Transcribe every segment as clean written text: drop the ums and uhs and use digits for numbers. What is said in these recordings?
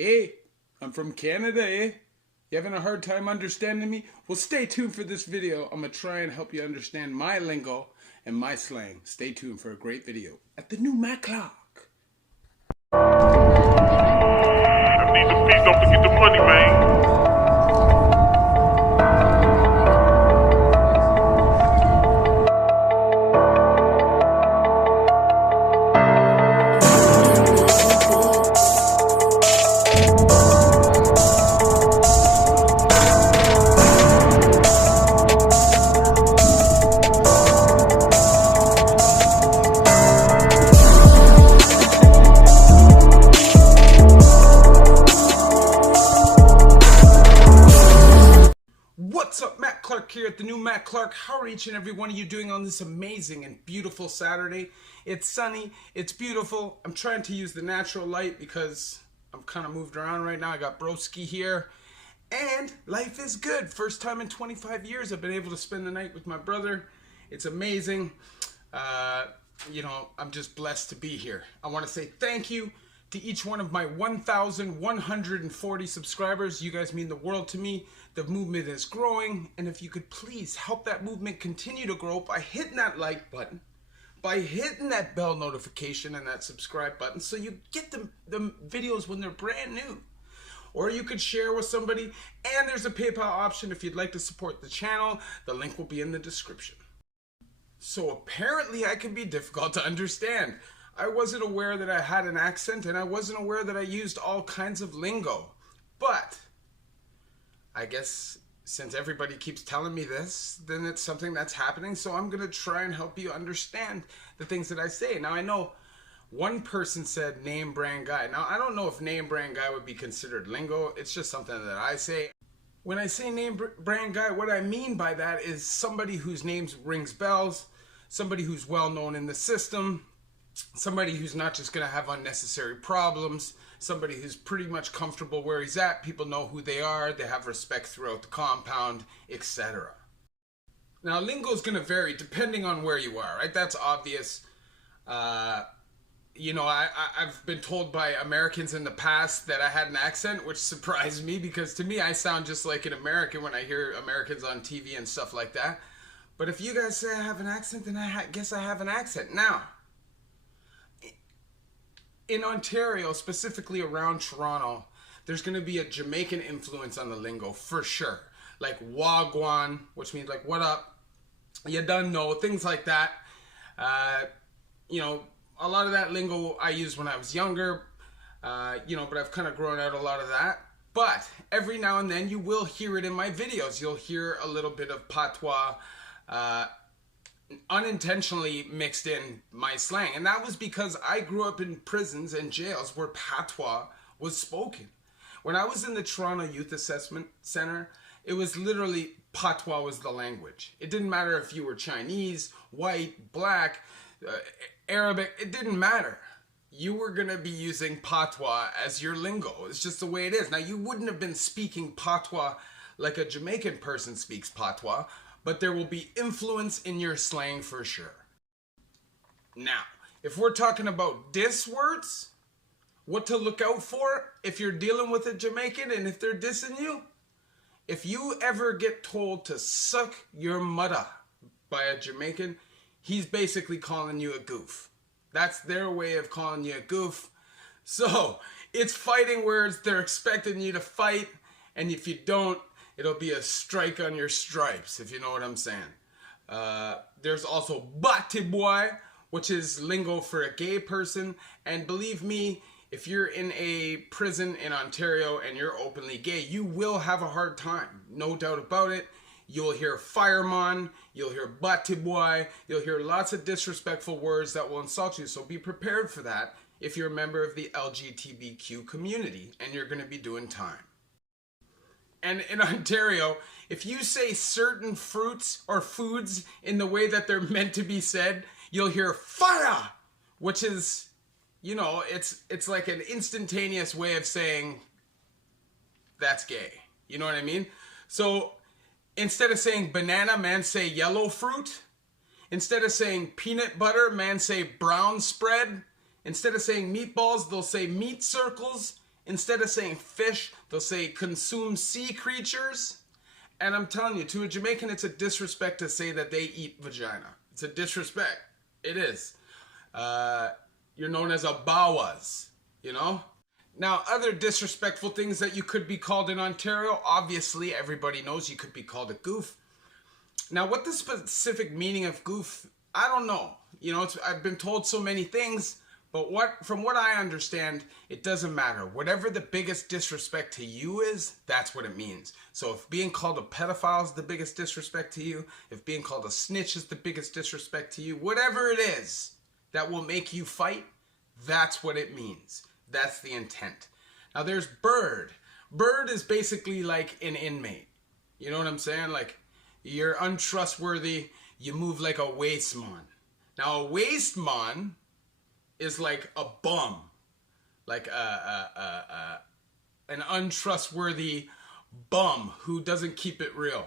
Hey, I'm from Canada, eh? You having a hard time understanding me? Well, stay tuned for this video. I'm going to try and help you understand my lingo and my slang. Stay tuned for a great video at the new Mac Clock. I need the peace, don't forget the money, man. What's up, Matt Clark here at the new Matt Clark. How are each and every one of you doing on this amazing and beautiful Saturday? It's sunny, it's beautiful. I'm trying to use the natural light because I'm kind of moved around right now. I got broski here, and life is good. First time in 25 years I've been able to spend the night with my brother. It's amazing. I'm just blessed to be here. I want to say thank you to each one of my 1,140 subscribers. You guys mean the world to me. The movement is growing, and if you could please help that movement continue to grow by hitting that like button, by hitting that bell notification and that subscribe button so you get the videos when they're brand new. Or you could share with somebody, and there's a PayPal option if you'd like to support the channel. The link will be in the description. So apparently I can be difficult to understand. I wasn't aware that I had an accent, and I wasn't aware that I used all kinds of lingo. But I guess since everybody keeps telling me this, then it's something that's happening. So I'm going to try and help you understand the things that I say. Now, I know one person said name brand guy. Now, I don't know if name brand guy would be considered lingo. It's just something that I say. When I say name brand guy, what I mean by that is somebody whose name rings bells, somebody who's well known in the system, somebody who's not just going to have unnecessary problems, somebody who's pretty much comfortable where he's at. People know who they are, they have respect throughout the compound, etc. Now, lingo is going to vary depending on where you are, right? That's obvious. I've been told by Americans in the past that I had an accent, which surprised me because to me I sound just like an American when I hear Americans on TV and stuff like that. But if you guys say I have an accent, then I guess I have an accent. Now, in Ontario, specifically around Toronto, there's going to be a Jamaican influence on the lingo for sure. Like wagwan, which means like what up, you done know, things like that. A lot of that lingo I used when I was younger, but I've kind of grown out a lot of that. But every now and then you will hear it in my videos. You'll hear a little bit of patois, unintentionally mixed in my slang, and that was because I grew up in prisons and jails where patois was spoken. When I was in the Toronto Youth Assessment Center, it was literally patois was the language. It didn't matter if you were Chinese, white, black, Arabic, it didn't matter. You were going to be using patois as your lingo. It's just the way it is. Now, you wouldn't have been speaking patois like a Jamaican person speaks patois, but there will be influence in your slang for sure. Now, if we're talking about diss words, what to look out for if you're dealing with a Jamaican and if they're dissing you, if you ever get told to suck your mudda by a Jamaican, he's basically calling you a goof. That's their way of calling you a goof. So, it's fighting words. They're expecting you to fight, and if you don't, it'll be a strike on your stripes, if you know what I'm saying. There's also batty boy, which is lingo for a gay person. And believe me, if you're in a prison in Ontario and you're openly gay, you will have a hard time. No doubt about it. You'll hear fireman, you'll hear batty boy, you'll hear lots of disrespectful words that will insult you. So be prepared for that if you're a member of the LGBTQ community and you're going to be doing time. And in Ontario, if you say certain fruits or foods in the way that they're meant to be said, you'll hear fire, which is, it's like an instantaneous way of saying that's gay. You know what I mean? So instead of saying banana, man say yellow fruit. Instead of saying peanut butter, man say brown spread. Instead of saying meatballs, they'll say meat circles. Instead of saying fish, they'll say consume sea creatures. And I'm telling you, to a Jamaican, it's a disrespect to say that they eat vagina. It's a disrespect. It is. You're known as a bawas, you know? Now, other disrespectful things that you could be called in Ontario, obviously, everybody knows you could be called a goof. Now, what the specific meaning of goof, I don't know. You know, I've been told so many things, but from what I understand, it doesn't matter. Whatever the biggest disrespect to you is, that's what it means. So if being called a pedophile is the biggest disrespect to you, if being called a snitch is the biggest disrespect to you, whatever it is that will make you fight, that's what it means. That's the intent. Now there's bird. Bird is basically like an inmate. You know what I'm saying? Like, you're untrustworthy, you move like a waste man. Now a waste man is like a bum. Like an untrustworthy bum who doesn't keep it real.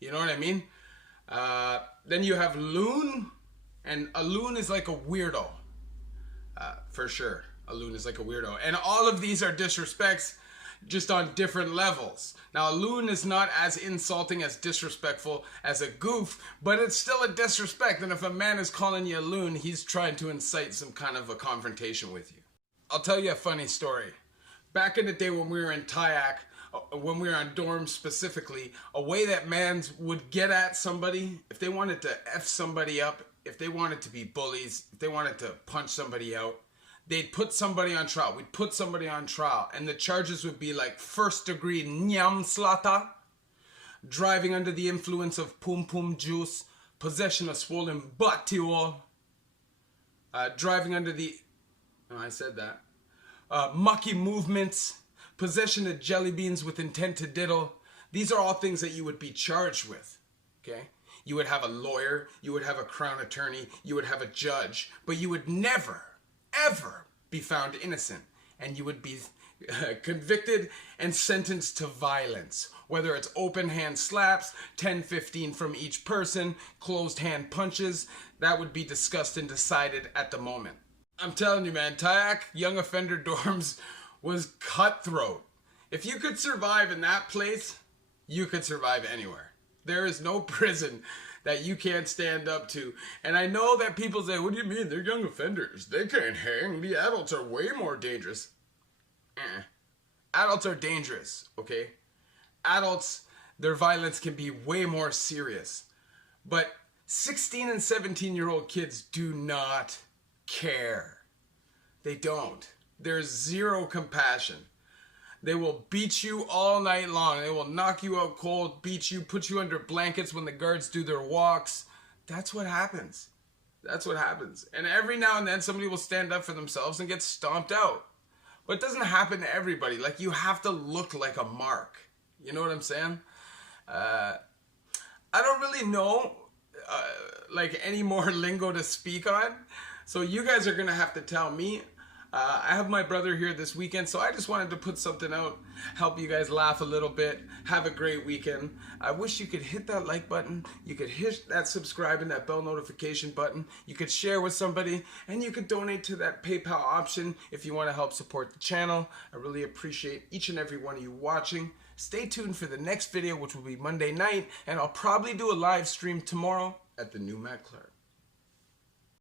You know what I mean? Then you have loon, and a loon is like a weirdo. For sure. A loon is like a weirdo. And all of these are disrespects, just on different levels. Now, a loon is not as insulting, as disrespectful as a goof, but it's still a disrespect. And if a man is calling you a loon, he's trying to incite some kind of a confrontation with you. I'll tell you a funny story. Back in the day when we were in Tyack, when we were on dorms specifically, a way that mans would get at somebody, if they wanted to F somebody up, if they wanted to be bullies, if they wanted to punch somebody out, they'd put somebody on trial. We'd put somebody on trial, and the charges would be like first-degree nyamslata, driving under the influence of pum-pum juice, possession of swollen butthole, driving under the... Oh, I said that. Mucky movements, possession of jelly beans with intent to diddle. These are all things that you would be charged with, okay? You would have a lawyer, you would have a crown attorney, you would have a judge, but you would never, ever be found innocent, and you would be convicted and sentenced to violence, whether it's open hand slaps, 10-15 from each person, closed hand punches. That would be discussed and decided at the moment. I'm telling you, man, Tyack young offender dorms was cutthroat. If you could survive in that place, you could survive anywhere. There is no prison that you can't stand up to. And I know that people say, what do you mean? They're young offenders. They can't hang. The adults are way more dangerous. Adults are dangerous, okay? Adults, their violence can be way more serious. But 16 and 17-year-old kids do not care. They don't. There's zero compassion. They will beat you all night long. They will knock you out cold, beat you, put you under blankets when the guards do their walks. That's what happens. That's what happens. And every now and then somebody will stand up for themselves and get stomped out. But it doesn't happen to everybody. Like, you have to look like a mark. You know what I'm saying? I don't really know like any more lingo to speak on. So you guys are going to have to tell me. I have my brother here this weekend, so I just wanted to put something out, help you guys laugh a little bit, have a great weekend. I wish you could hit that like button, you could hit that subscribe and that bell notification button, you could share with somebody, and you could donate to that PayPal option if you want to help support the channel. I really appreciate each and every one of you watching. Stay tuned for the next video, which will be Monday night, and I'll probably do a live stream tomorrow at the new Matt Clark.